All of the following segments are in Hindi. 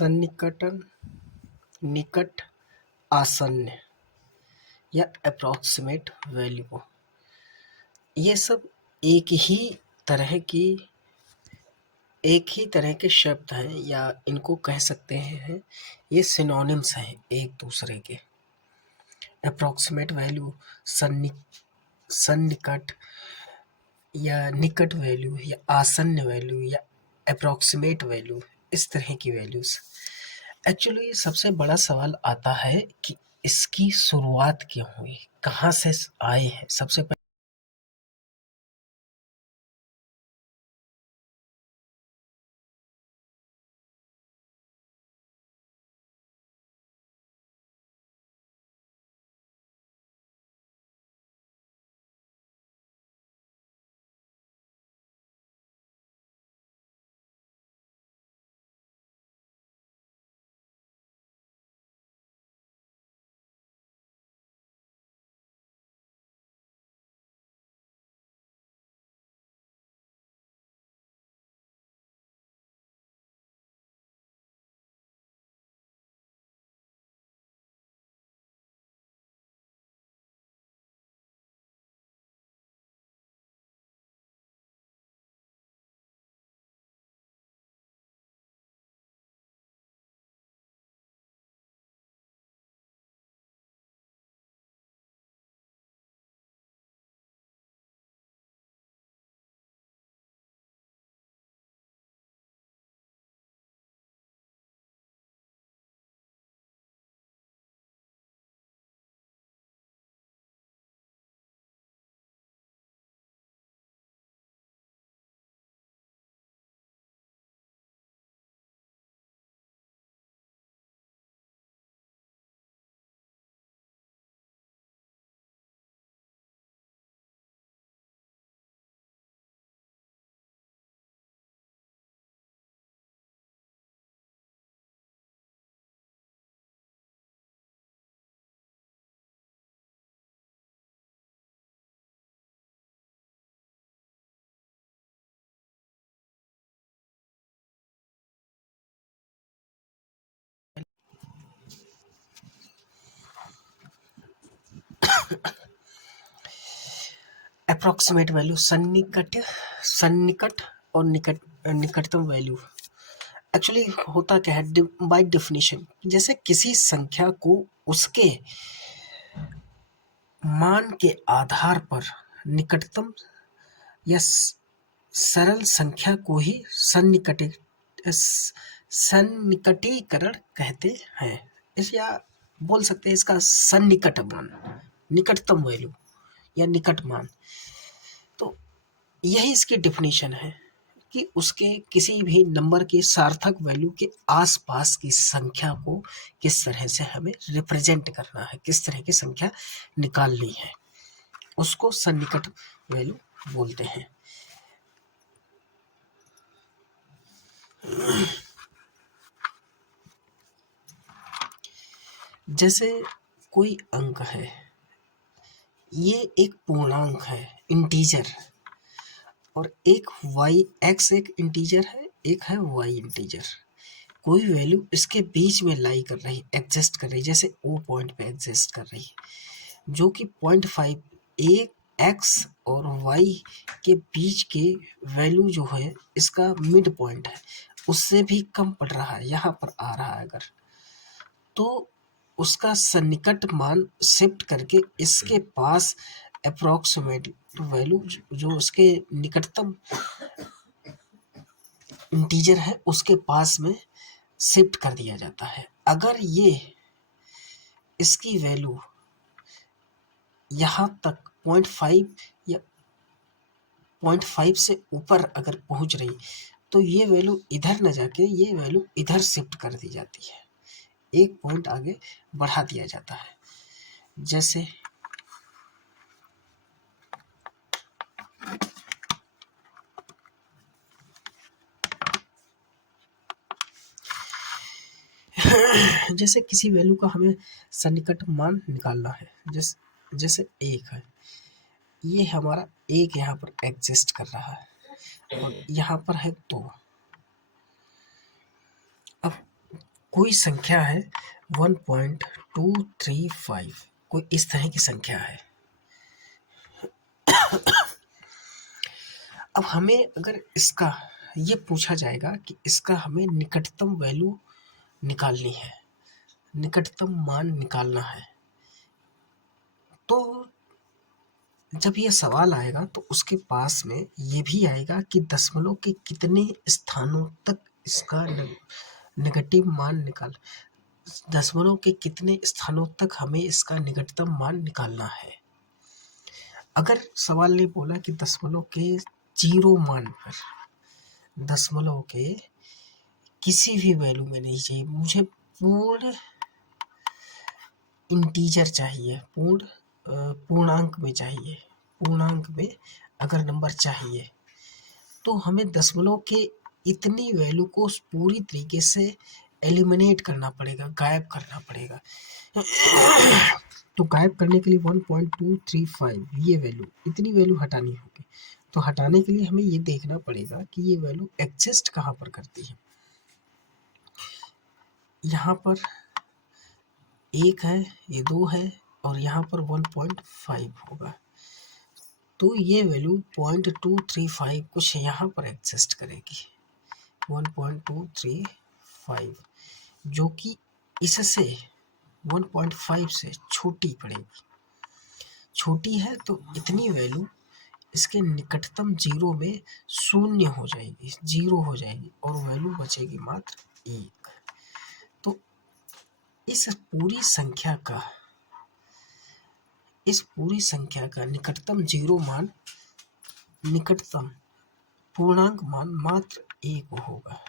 सन्निकटन, निकट, आसन्न या अप्रॉक्सीमेट वैल्यू, ये सब एक ही तरह के शब्द हैं या इनको कह सकते हैं ये सिनोनिम्स हैं एक दूसरे के। अप्रॉक्सीमेट वैल्यू, सन्निकट या निकट वैल्यू या आसन्न वैल्यू या अप्रॉक्सीमेट वैल्यू, इस तरह की वैल्यूज। एक्चुअली सबसे बड़ा सवाल आता है कि इसकी शुरुआत क्यों हुई, कहाँ से आए हैं। सबसे पहले अप्रॉक्सीमेट वैल्यू, सन्निकट और निकटतम वैल्यू। एक्चुअली होता क्या है, बाय डेफिनेशन, जैसे किसी संख्या को उसके मान के आधार पर निकटतम या सरल संख्या को ही सन्निकटीकरण कहते हैं। इस या बोल सकते हैं इसका सन्निकट मान, निकटतम वैल्यू या निकट मान। तो यही इसकी डेफिनेशन है कि उसके किसी भी नंबर की सार्थक वैल्यू के आसपास की संख्या को किस तरह से हमें रिप्रेजेंट करना है, किस तरह की संख्या निकालनी है, उसको सन्निकट वैल्यू बोलते हैं। जैसे कोई अंक है, ये एक पूर्णांक है, इंटीजर, और एक x एक इंटीजर है, एक है y इंटीजर। कोई वैल्यू इसके बीच में लाई कर रही, एग्जिस्ट कर रही, जैसे O पॉइंट पे एग्जिस्ट कर रही, जो कि 0.5 एक x और y के बीच के वैल्यू जो है इसका मिड पॉइंट है, उससे भी कम पड़ रहा है, यहाँ पर आ रहा है अगर, तो उसका सन्निकट मान शिफ्ट करके इसके पास अप्रॉक्सीमेट वैल्यू जो उसके निकटतम इंटीजर है उसके पास में शिफ्ट कर दिया जाता है। अगर ये इसकी वैल्यू यहाँ तक 0.5 या 0.5 से ऊपर अगर पहुँच रही, तो ये वैल्यू इधर न जाके ये वैल्यू इधर शिफ्ट कर दी जाती है, एक पॉइंट आगे बढ़ा दिया जाता है। जैसे जैसे किसी वैल्यू का हमें सन्निकट मान निकालना है, जैसे एक है, ये हमारा एक यहाँ पर एग्जिस्ट कर रहा है और यहाँ पर है 2। अब कोई संख्या है 1.235, कोई इस तरह की संख्या है। अब हमें अगर इसका ये पूछा जाएगा कि इसका हमें निकटतम वैल्यू निकालनी है, निकटतम मान निकालना है, तो जब ये सवाल आएगा तो उसके पास में ये भी आएगा कि दशमलव के कितने स्थानों तक इसका नेगेटिव मान निकाल, दशमलव के कितने स्थानों तक हमें इसका निकटतम मान निकालना है। अगर सवाल ने बोला कि दशमलव के 0 मान पर, दशमलव के किसी भी वैल्यू में नहीं चाहिए, मुझे पूर्ण इंटीजर चाहिए, पूर्णांक में चाहिए, पूर्णांक में अगर नंबर चाहिए तो हमें दशमलव के इतनी वैल्यू को पूरी तरीके से एलिमिनेट करना पड़ेगा, गायब करना पड़ेगा। तो गायब करने के लिए 1.235 ये वैल्यू, इतनी वैल्यू हटानी होगी। तो हटाने के लिए हमें ये देखना पड़ेगा कि ये वैल्यू एग्जिस्ट कहाँ पर करती है। यहाँ पर 1 है, ये 2 है और यहाँ पर 1.5 होगा, तो ये वैल्यू 0.235 कुछ यहाँ पर एग्जिस्ट करेगी, 1.235, जो कि इससे 1.5 से छोटी पड़ेगी। छोटी है तो इतनी वैल्यू इसके निकटतम 0 में शून्य हो जाएगी, 0 हो जाएगी और वैल्यू बचेगी मात्र 1। तो इस पूरी संख्या का निकटतम 0 मान, निकटतम पूर्णांक मान मात्र 1 होगा।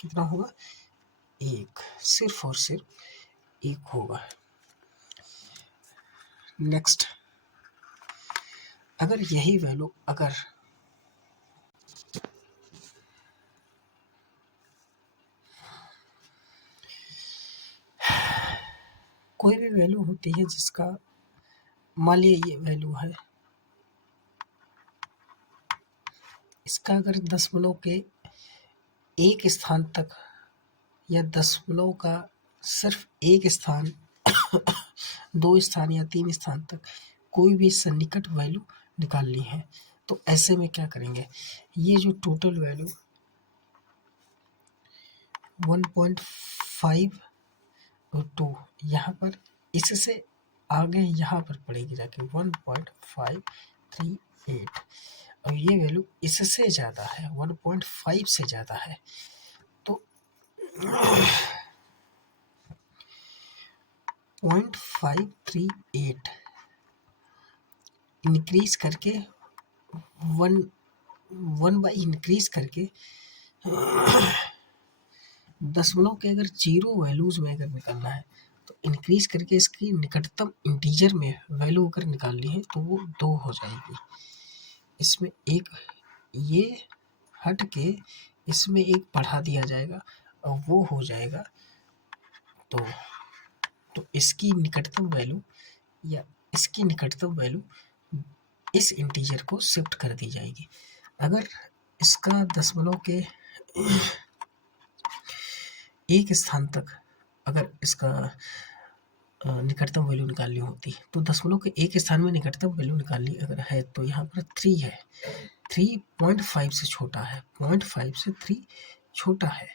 कितना होगा? 1, सिर्फ और सिर्फ 1 होगा। नेक्स्ट, अगर यही वैल्यू अगर कोई भी वैल्यू होती है जिसका, मान लिया ये वैल्यू है, इसका अगर दशमलव के एक स्थान तक या दशमलव का सिर्फ एक स्थान, 2 स्थान या 3 स्थान तक कोई भी सन्निकट वैल्यू निकालनी है, तो ऐसे में क्या करेंगे, ये जो टोटल वैल्यू 1.5 और 2 यहाँ पर, इससे आगे यहाँ पर पड़ेगी जाके 1.538 और ये वैल्यू इससे ज़्यादा है, 1.5 से ज़्यादा है, तो 0.538 इंक्रीज करके 1 बाई इंक्रीज करके दशमलव के अगर 0 वैल्यूज में अगर निकालना है तो इंक्रीज करके इसकी निकटतम इंटीजर में वैल्यू अगर निकालनी है तो वो 2 हो जाएगी। इसमें एक ये हट के इसमें एक बढ़ा दिया जाएगा और वो हो जाएगा, तो इसकी निकटतम वैल्यू या इसकी निकटतम वैल्यू इस इंटीजर को शिफ्ट कर दी जाएगी। अगर इसका दशमलव के एक स्थान तक अगर इसका निकटतम वैल्यू निकालनी होती तो दशमलव के एक स्थान में निकटतम वैल्यू निकालनी अगर है तो यहाँ पर 3 है, 3.5 से छोटा है, 0.5 से 3 छोटा है,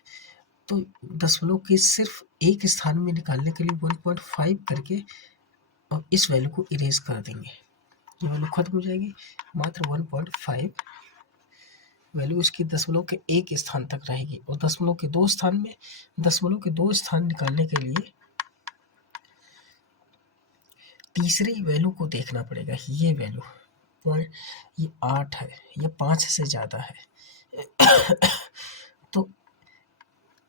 तो दशमलव के सिर्फ एक स्थान में निकालने के लिए 1.5 करके और इस वैल्यू को इरेज कर देंगे, ये वैल्यू खत्म हो जाएगी, मात्र 1.5 वैल्यू इसकी दशमलव के एक स्थान तक रहेगी। और दशमलव के 2 स्थान में, दशमलव के 2 स्थान निकालने के लिए तीसरी वैल्यू को देखना पड़ेगा, ये वैल्यू पॉइंट, ये 8 है, ये 5 से ज़्यादा है तो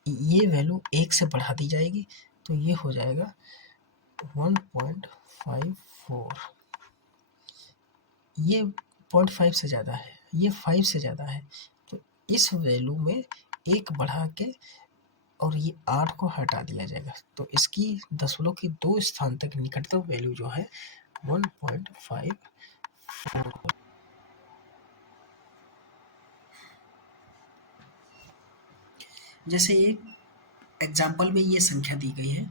ये वैल्यू 1 से बढ़ा दी जाएगी, तो ये हो जाएगा 1.54, ये 0.5 से ज़्यादा है, ये 5 से ज़्यादा है, तो इस वैल्यू में 1 बढ़ा के और ये 8 को हटा दिया जाएगा, तो इसकी दशमलव के 2 स्थान तक निकटतम वैल्यू जो है 1.54। जैसे ये एग्जाम्पल में ये संख्या दी गई है,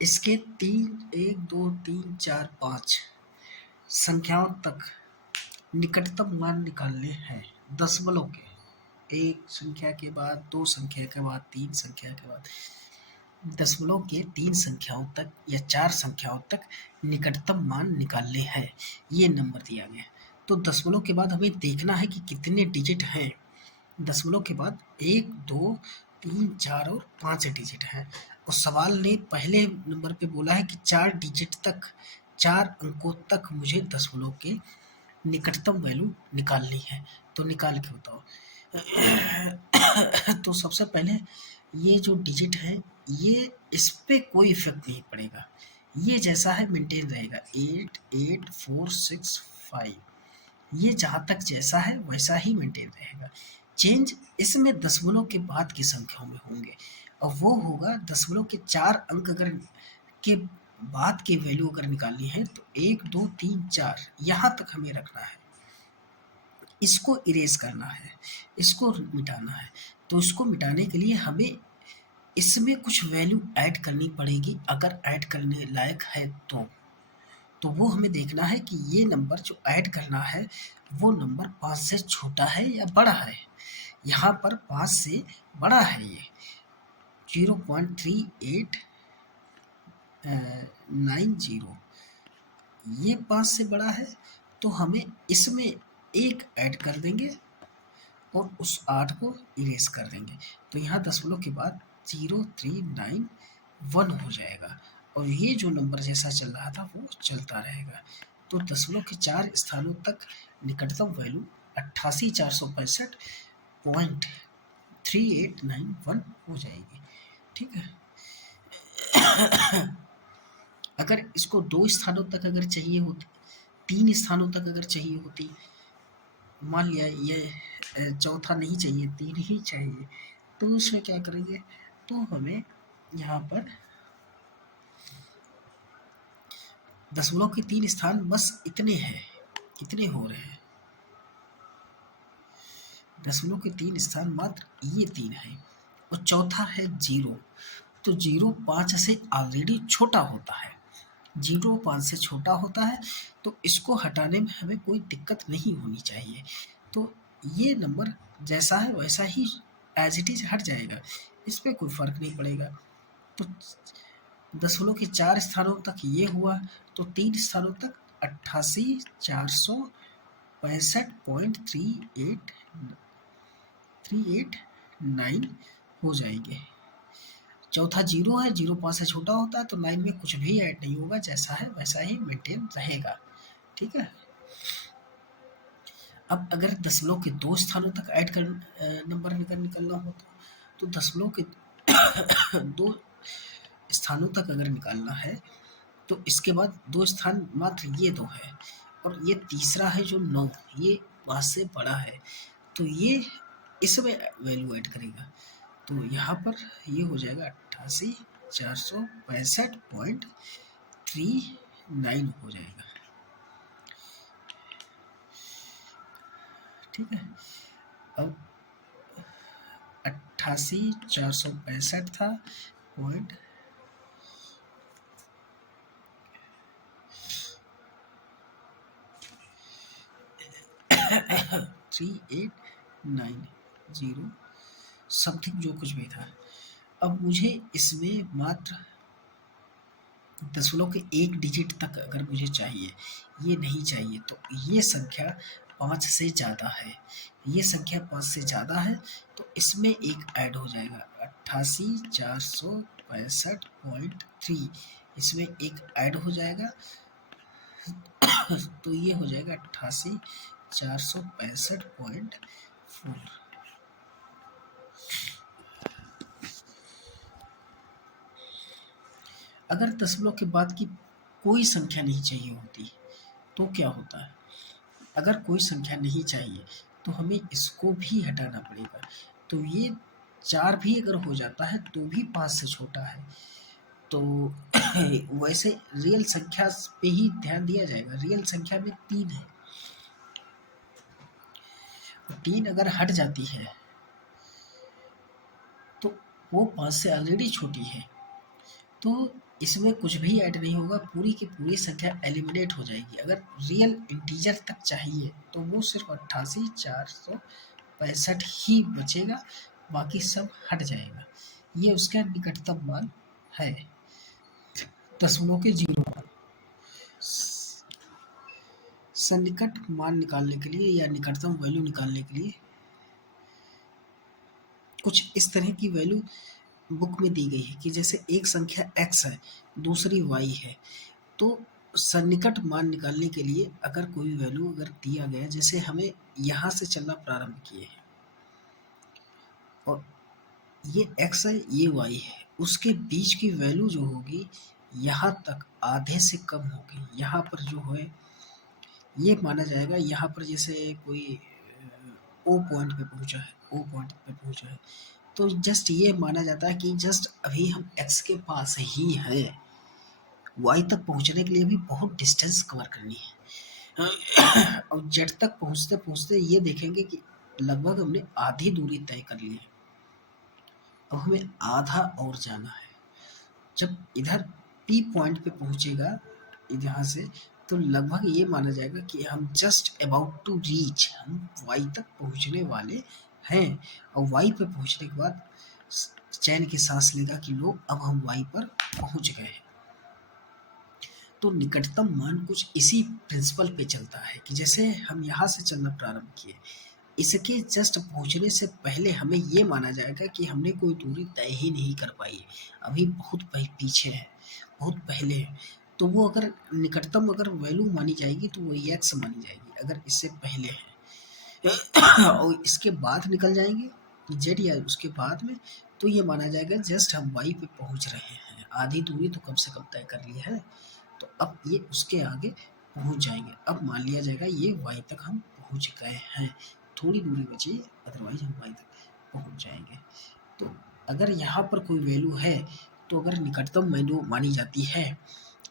इसके 1 2 3 4 5 संख्याओं तक निकटतम मान निकालने हैं दशमलव के, एक संख्या के बाद, दो संख्या के बाद, तीन संख्या के बाद, दशमलव के तीन संख्याओं तक या चार संख्याओं तक निकटतम मान निकालने हैं। ये नंबर दिया गया। तो दशमलव के बाद हमें देखना है कि कितने डिजिट हैं। दशमलव के बाद 1 2 3 4 और 5 डिजिट हैं। और सवाल ने पहले नंबर पे बोला है कि 4 डिजिट तक, 4 अंकों तक मुझे दशमलव के निकटतम वैल्यू निकालनी है। तो निकाल के बताओ। तो सबसे पहले ये जो डिजिट है, ये इस पे कोई इफेक्ट नहीं पड़ेगा, ये जैसा है मेंटेन रहेगा। 8 8 4 6 5, ये जहाँ तक जैसा है वैसा ही मेंटेन रहेगा। चेंज इसमें दशमलव के बाद की संख्याओं में होंगे, और वो होगा दशमलव के 4 अंक अगर के बाद की वैल्यू अगर निकालनी है तो 1 2 3 4 यहाँ तक हमें रखना है। इसको इरेज करना है, इसको मिटाना है। तो इसको मिटाने के लिए हमें इसमें कुछ वैल्यू ऐड करनी पड़ेगी, अगर ऐड करने लायक है तो वो हमें देखना है कि ये नंबर जो ऐड करना है वो नंबर 5 से छोटा है या बड़ा है। यहाँ पर 5 से बड़ा है, ये 0.3890, ये 5 से बड़ा है, तो हमें इसमें एक ऐड कर देंगे और उस 8 को इरेज कर देंगे। तो यहाँ दशमलव के बाद 0391 हो जाएगा, और ये जो नंबर जैसा चल रहा था वो चलता रहेगा। तो दशमलव के 4 स्थानों तक निकटतम वैल्यू 88,465.3891 हो जाएगी। ठीक है। अगर इसको 2 स्थानों तक अगर चाहिए होती, 3 स्थानों तक अगर चाहिए होती, मान लिया ये चौथा नहीं चाहिए, 3 ही चाहिए, तो उसमें क्या करेंगे, तो हमें यहाँ पर दशमलव के 3 स्थान बस इतने हैं, इतने हो रहे हैं। दशमलव के 3 स्थान मात्र ये 3 हैं, और चौथा है 0। तो 0 5 से ऑलरेडी छोटा होता है, 0 5 से छोटा होता है, तो इसको हटाने में हमें कोई दिक्कत नहीं होनी चाहिए। तो ये नंबर जैसा है वैसा ही एज इट इज हट जाएगा, इस पर कोई फर्क नहीं पड़ेगा। तो दशमलव के 4 स्थानों तक ये हुआ, तो 3 स्थानों तक 88,465.3889 हो जाएंगे। चौथा 0 है, 0 5 से छोटा होता है, तो 9 में कुछ भी ऐड नहीं होगा, जैसा है वैसा ही मेंटेन रहेगा। ठीक है। अब अगर दशमलव के 2 स्थानों तक ऐड कर नंबर निकलना हो तो दशमलव के 2 स्थानों तक अगर निकालना है तो इसके बाद 2 स्थान मात्र ये 2 है, और ये तीसरा है जो 9, ये 5 से बड़ा है, तो ये इसमें वैल्यू ऐड करेगा। तो यहाँ पर ये हो जाएगा 88,465.39 हो जाएगा। ठीक है। अब 88,465 था पॉइंट 3890 समथिंग जो कुछ भी था। अब मुझे इसमें मात्र दशमलव के 1 डिजिट तक अगर मुझे चाहिए, ये नहीं चाहिए, तो ये संख्या 5 से ज़्यादा है, ये संख्या 5 से ज़्यादा है, तो इसमें एक ऐड हो जाएगा 88,465.3, इसमें एक ऐड हो जाएगा, तो ये हो जाएगा 88,465.4। अगर दशमलव के बाद की कोई संख्या नहीं चाहिए होती तो क्या होता है, अगर कोई संख्या नहीं चाहिए तो हमें इसको भी हटाना पड़ेगा। तो ये 4 भी अगर हो जाता है तो भी 5 से छोटा है, तो वैसे रियल संख्या पे ही ध्यान दिया जाएगा। रियल संख्या में 3 है, 3 अगर हट जाती है तो वो 5 से ऑलरेडी छोटी है, तो इसमें कुछ भी ऐड नहीं होगा, पूरी की पूरी संख्या एलिमिनेट हो जाएगी। अगर रियल इंटीजर तक चाहिए तो वो सिर्फ 88,465 ही बचेगा, बाकी सब हट जाएगा। ये उसका निकटतम मान है दशमलव के जीरो मान। सन्निकट मान निकालने के लिए या निकटतम वैल्यू निकालने के लिए कुछ इस तरह की वैल्यू बुक में दी गई है कि जैसे एक संख्या x है, दूसरी y है, तो सन्निकट मान निकालने के लिए अगर कोई वैल्यू अगर दिया गया, जैसे हमें यहाँ से चलना प्रारंभ किए हैं और ये x है, ये y है, उसके बीच की वैल्यू जो होगी यहाँ तक आधे से कम होगी। यहाँ पर जो है ये माना जाएगा, यहाँ पर जैसे कोई ओ पॉइंट पे पहुँचा है, ओ पॉइंट पे पहुँचा है, तो जस्ट ये माना जाता है कि जस्ट अभी हम x के पास ही हैं, y तक पहुँचने के लिए भी बहुत डिस्टेंस कवर करनी है। और z तक पहुँचते पहुँचते ये देखेंगे कि लगभग हमने आधी दूरी तय कर ली है, अब हमें आधा और जाना है। जब इधर P पॉइंट पे पहुँचेगा यहाँ से, तो लगभग ये माना जाएगा कि हम जस्ट अबाउट टू रीच, हम y तक पहुँचने वाले हैं। और y पे पहुँचने के बाद चैन की सांस लेगा कि लो अब हम y पर पहुँच गए हैं। तो निकटतम मान कुछ इसी प्रिंसिपल पे चलता है कि जैसे हम यहाँ से चलना प्रारंभ किए, इसके जस्ट पहुँचने से पहले हमें ये माना जाएगा कि हमने कोई दूरी तय ही नहीं कर पाई, अभी बहुत पीछे है, बहुत पहले है। तो वो अगर निकटतम अगर वैल्यू मानी जाएगी तो वो x मानी जाएगी, अगर इससे पहले है और इसके बाद निकल जाएंगे z या उसके बाद में, तो ये माना जाएगा जस्ट हम y पे पहुँच रहे हैं, आधी दूरी तो कम से कम तय कर ली है, तो अब ये उसके आगे पहुँच जाएंगे। अब मान लिया जाएगा ये y तक हम पहुँच गए हैं, थोड़ी दूरी बची है, अदरवाइज हम y तक पहुँच जाएंगे। तो अगर यहाँ पर कोई वैल्यू है, तो अगर निकटतम वैल्यू मानी जाती है,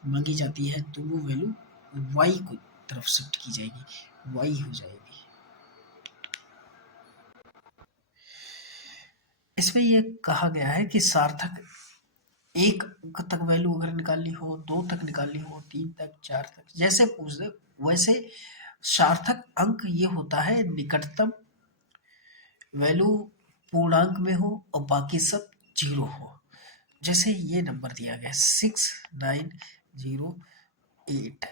मांगी जाती है, तो वो वैल्यू y को तरफ शिफ्ट की जाएगी, y हो जाएगी। इसमें ये कहा गया है कि सार्थक 1 तक वैल्यू अगर निकालनी हो, 2 तक निकालनी हो, 3 तक, 4 तक, जैसे पूछ दे वैसे। सार्थक अंक ये होता है निकटतम वैल्यू पूर्णांक में हो और बाकी सब जीरो हो। जैसे ये नंबर दिया गया 6908,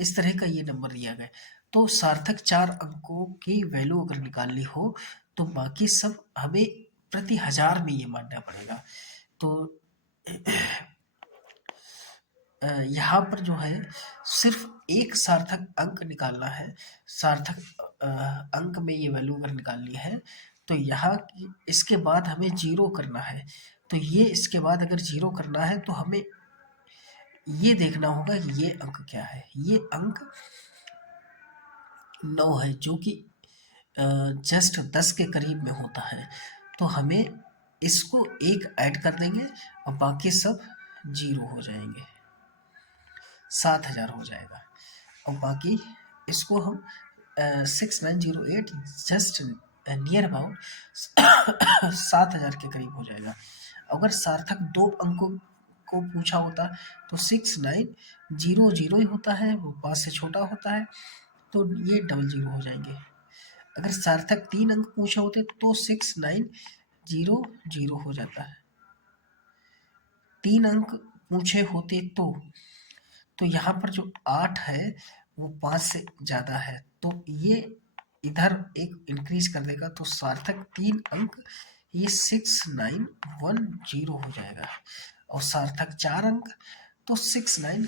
इस तरह का ये नंबर दिया गया, तो सार्थक 4 अंकों की वैल्यू अगर निकालनी हो तो बाकी सब हमें प्रति हजार में ये मानना पड़ेगा। तो यहाँ पर जो है सिर्फ एक सार्थक अंक निकालना है, सार्थक अंक में ये वैल्यू अगर निकालनी है तो यहाँ इसके बाद हमें जीरो करना है। तो ये इसके बाद अगर जीरो करना है तो हमें ये देखना होगा कि ये अंक क्या है। ये अंक 9 है, जो कि जस्ट 10 के करीब में होता है, तो हमें इसको एक ऐड कर देंगे और बाकी सब जीरो हो जाएंगे, 7000 हो जाएगा। और बाकी इसको हम 6908 जस्ट नियर अबाउट 7000 के करीब हो जाएगा। अगर सार्थक 2 अंकों को पूछा होता तो 6900 ही होता है, वो 5 से छोटा होता है, तो ये डबल जीरो हो जाएंगे। अगर सार्थक 3 अंक पूछे होते तो 6900 हो जाता है। 3 अंक पूछे होते तो यहाँ पर जो 8 है वो 5 से ज़्यादा है, तो ये इधर एक इंक्रीज कर देगा, तो सार्थक 3 अंक ये 6910 हो जाएगा। और सार्थक 4 अंक तो 69,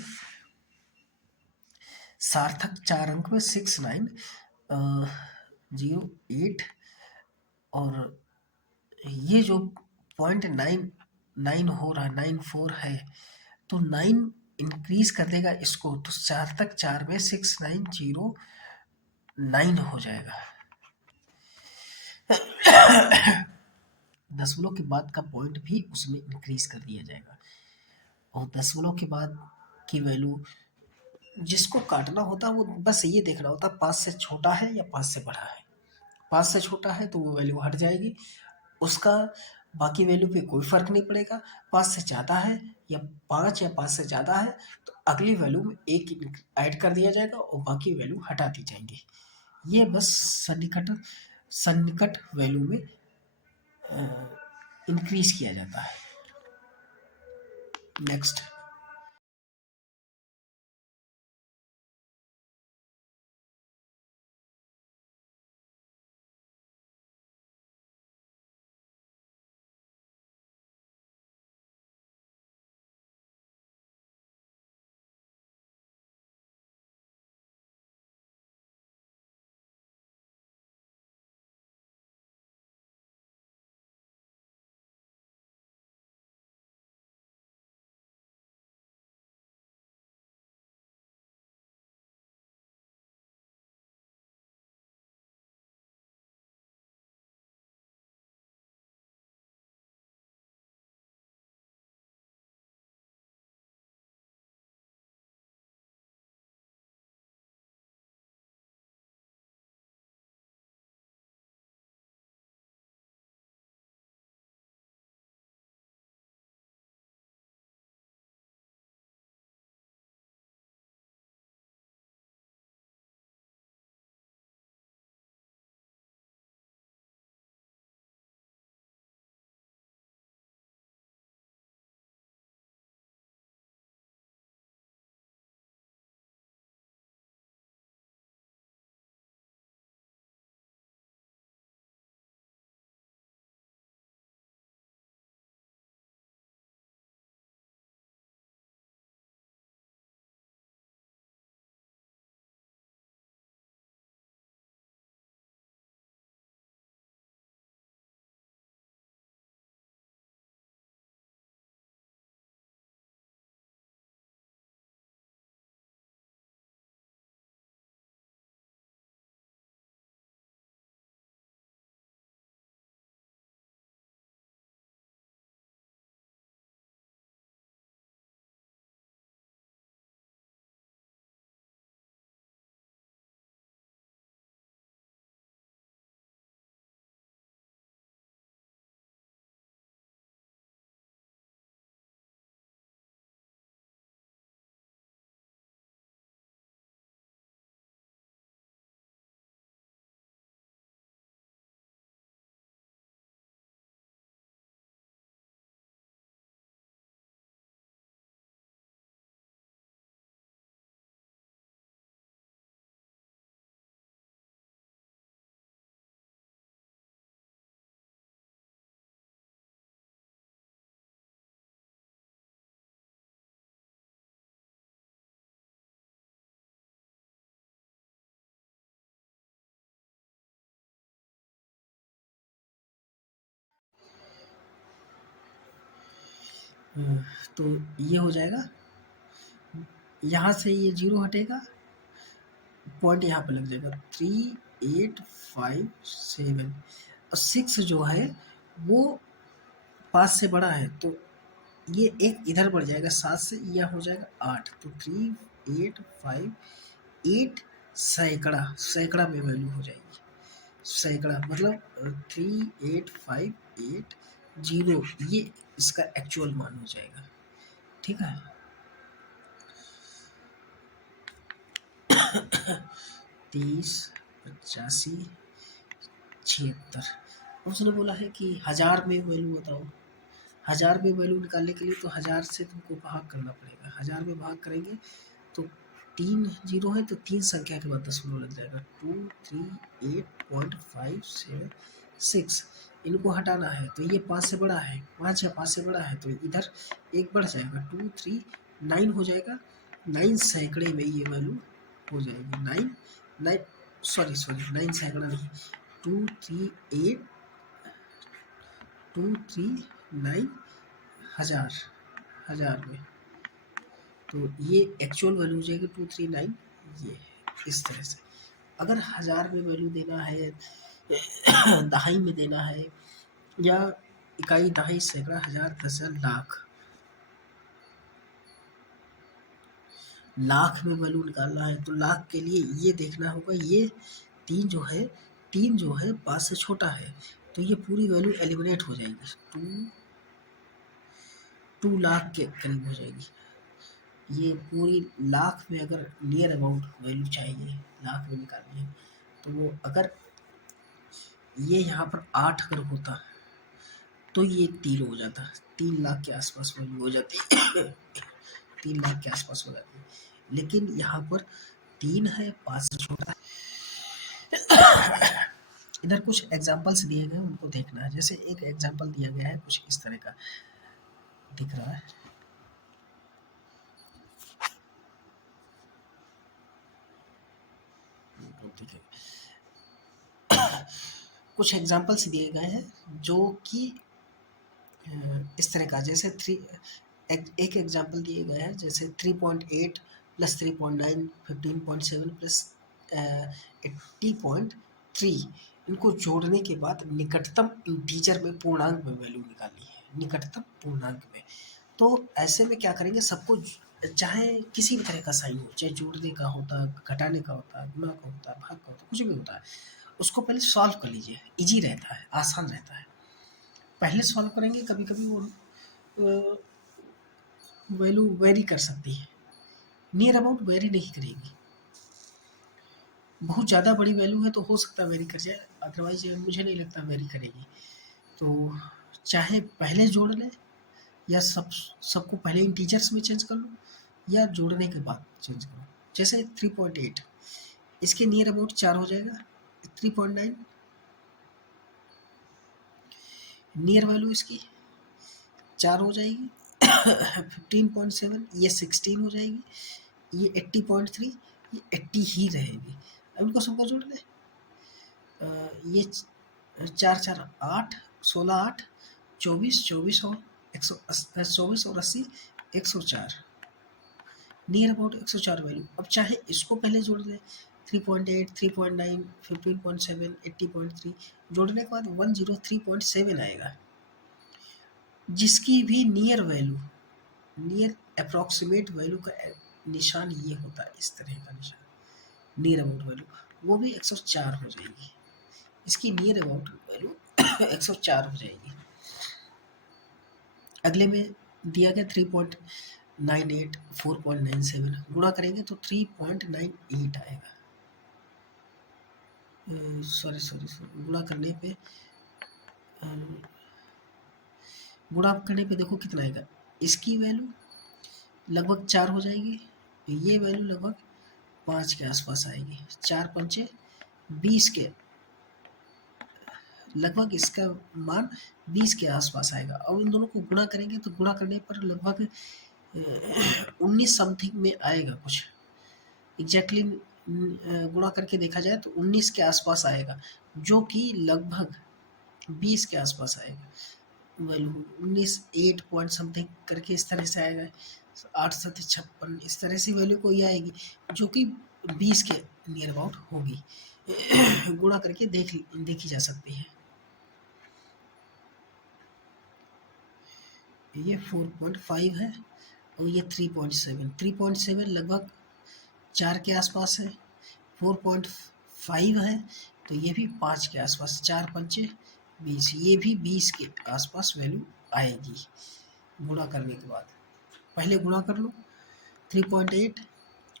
सार्थक 4 अंक में 6908, और ये जो 0.99 हो रहा है, 94 है, तो 9 इंक्रीज कर देगा इसको, तो सार्थक 4 में 6909 हो जाएगा। दशमलव के बाद का पॉइंट भी उसमें इंक्रीज कर दिया जाएगा। और दशमलव के बाद की वैल्यू जिसको काटना होता है वो बस ये देखना होता है 5 से छोटा है या 5 से बड़ा है। 5 से छोटा है तो वो वैल्यू हट जाएगी, उसका बाकी वैल्यू पे कोई फर्क नहीं पड़ेगा। 5 से ज़्यादा है या 5 या 5 से ज़्यादा है तो अगली वैल्यू में एक ऐड कर दिया जाएगा और बाकी वैल्यू हटा दी जाएंगी। ये बस सन्निकट वैल्यू में इंक्रीज किया जाता है। नेक्स्ट। तो ये हो जाएगा, यहाँ से ये 0 हटेगा, पॉइंट यहाँ पे लग जाएगा 3857 और 6 जो है वो 5 से बड़ा है तो ये एक इधर बढ़ जाएगा 7 से, यह हो जाएगा 8। तो 3858 सैकड़ा, सैकड़ा में वैल्यू हो जाएगी। सैकड़ा मतलब 3858 ये इसका एक्चुअल मान हो जाएगा। ठीक है। 30, 85, 76। उसने बोला है कि 1000 में वैल्यू बताओ। 1000 में वैल्यू निकालने के लिए तो 1000 से तुमको भाग करना पड़ेगा। 1000 में भाग करेंगे तो 3 जीरो है तो 3 संख्या के बाद दशमलव लग जाएगा। 238.576 इनको हटाना है तो ये 5 से बड़ा है, 5 या 5 से बड़ा है तो इधर एक बढ़ जाएगा 239 हो जाएगा। 9 सैकड़े में ये वैल्यू हो जाएगी। 9 सैकड़ा नहीं, 238 239 हजार, 1000 में तो ये एक्चुअल वैल्यू हो जाएगी 239। ये इस तरह से अगर 1000 में वैल्यू देना है, दहाई में देना है या इकाई, दहाई, सैकड़ा, हजार, दशक, लाख में वैल्यू निकालना है तो लाख के लिए ये देखना होगा ये 3 जो है 5 से छोटा है तो ये पूरी वैल्यू एलिमिनेट हो जाएगी, 2 लाख के करीब हो जाएगी। ये पूरी लाख में अगर नियर अबाउट वैल्यू चाहिए, लाख में निकालनी है, तो वो अगर ये यहाँ पर 8 अगर होता तो ये 3 हो जाता, 3 लाख के आसपास वैल्यू हो जाती 3 लाख के आसपास हो जाती है। लेकिन यहाँ पर 3 है, 5 से छोटा है। इधर कुछ एग्जाम्पल्स दिए गए, उनको देखना है। जैसे एक एग्जाम्पल दिया गया है कुछ इस तरह का दिख रहा है। कुछ एग्जाम्पल्स दिए गए हैं जो कि इस तरह का, जैसे एक एग्जाम्पल दिए गए हैं, जैसे 3.8 प्लस 3.9 15.7 प्लस 80.3, इनको जोड़ने के बाद निकटतम इंटीजर में पूर्णांक में वैल्यू निकालनी है, निकटतम पूर्णांक में। तो ऐसे में क्या करेंगे, सबको चाहे किसी भी तरह का साइन हो, चाहे जोड़ने का होता है, घटाने का होता है, गुणा का होता है, भाग का होता है, कुछ भी होता है, उसको पहले सॉल्व कर लीजिए। इजी रहता है, आसान रहता है। पहले सॉल्व करेंगे, कभी कभी वो वैल्यू वेरी कर सकती है, नियर अबाउट वेरी नहीं करेगी। बहुत ज़्यादा बड़ी वैल्यू है तो हो सकता है वेरी कर जाए, अदरवाइज मुझे नहीं लगता वेरी करेगी। तो चाहे पहले जोड़ लें या सबको पहले इंटीजर्स में चेंज कर लो, या जोड़ने के बाद चेंज करो। जैसे 3.8 इसके नियर अबाउट 4 हो जाएगा, 3.9 नियर वैल्यू इसकी 4 हो जाएगी, 15.7 ये 16 हो जाएगी, ये 80.3 ये 80 ही रहेगी। अब इनको सबको जोड़ लें, ये 4 4 8 16 8 24 24 और 124 और 80 104, नियर अबाउट 104 वैल्यू। अब चाहे इसको पहले जोड़ दें, 3.8 3.9 15.7 80.3, जोड़ने के बाद 103.7 आएगा, जिसकी भी near value, near approximate value का निशान ये होता है, इस तरह का निशान नियर अबाउट वैल्यू, वो भी 104 हो जाएगी। इसकी नियर अबाउट वैल्यू 104 हो जाएगी। अगले में दिया गया 3.98 4.97, गुणा करेंगे तो 3.98 आएगा। सॉरी गुणा करने पे देखो कितना आएगा, इसकी वैल्यू लगभग 4 हो जाएगी, ये वैल्यू लगभग 5 के आसपास आएगी, 4 पंचे 20 के लगभग, इसका मान 20 के आसपास आएगा। अब इन दोनों को गुणा करेंगे तो गुणा करने पर लगभग 19 समथिंग में आएगा, कुछ एग्जैक्टली गुणा करके देखा जाए तो 19 के आसपास आएगा, जो कि लगभग 20 के आसपास आएगा वैल्यू। 19 8 पॉइंट समथिंग करके इस तरह से आएगा, 8 7 56 इस तरह से वैल्यू कोई आएगी, जो कि 20 के नियर अबाउट होगी। गुणा करके देखी जा सकती है। ये 4.5 है और ये 3.7 लगभग 4 के आसपास है, 4.5 है तो ये भी 5 के आसपास, 4 पंचे 20, ये भी 20 के आसपास वैल्यू आएगी गुणा करने के बाद। पहले गुणा कर लो 3.8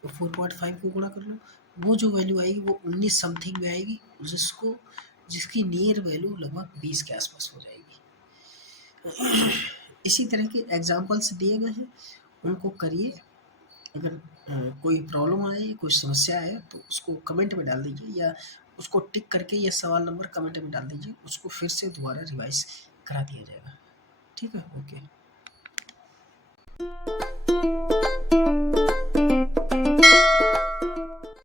और 4.5 को गुणा कर लो, वो जो वैल्यू आएगी वो 19 समथिंग में आएगी, जिसकी नियर वैल्यू लगभग 20 के आसपास हो जाएगी। इसी तरह के एग्जाम्पल्स दिए गए हैं, उनको करिए। अगर कोई प्रॉब्लम आए, कोई समस्या आए तो उसको कमेंट में डाल दीजिए, या उसको टिक करके ये सवाल नंबर कमेंट में डाल दीजिए, उसको फिर से दोबारा रिवाइज करा दिया जाएगा। ठीक है, ओके।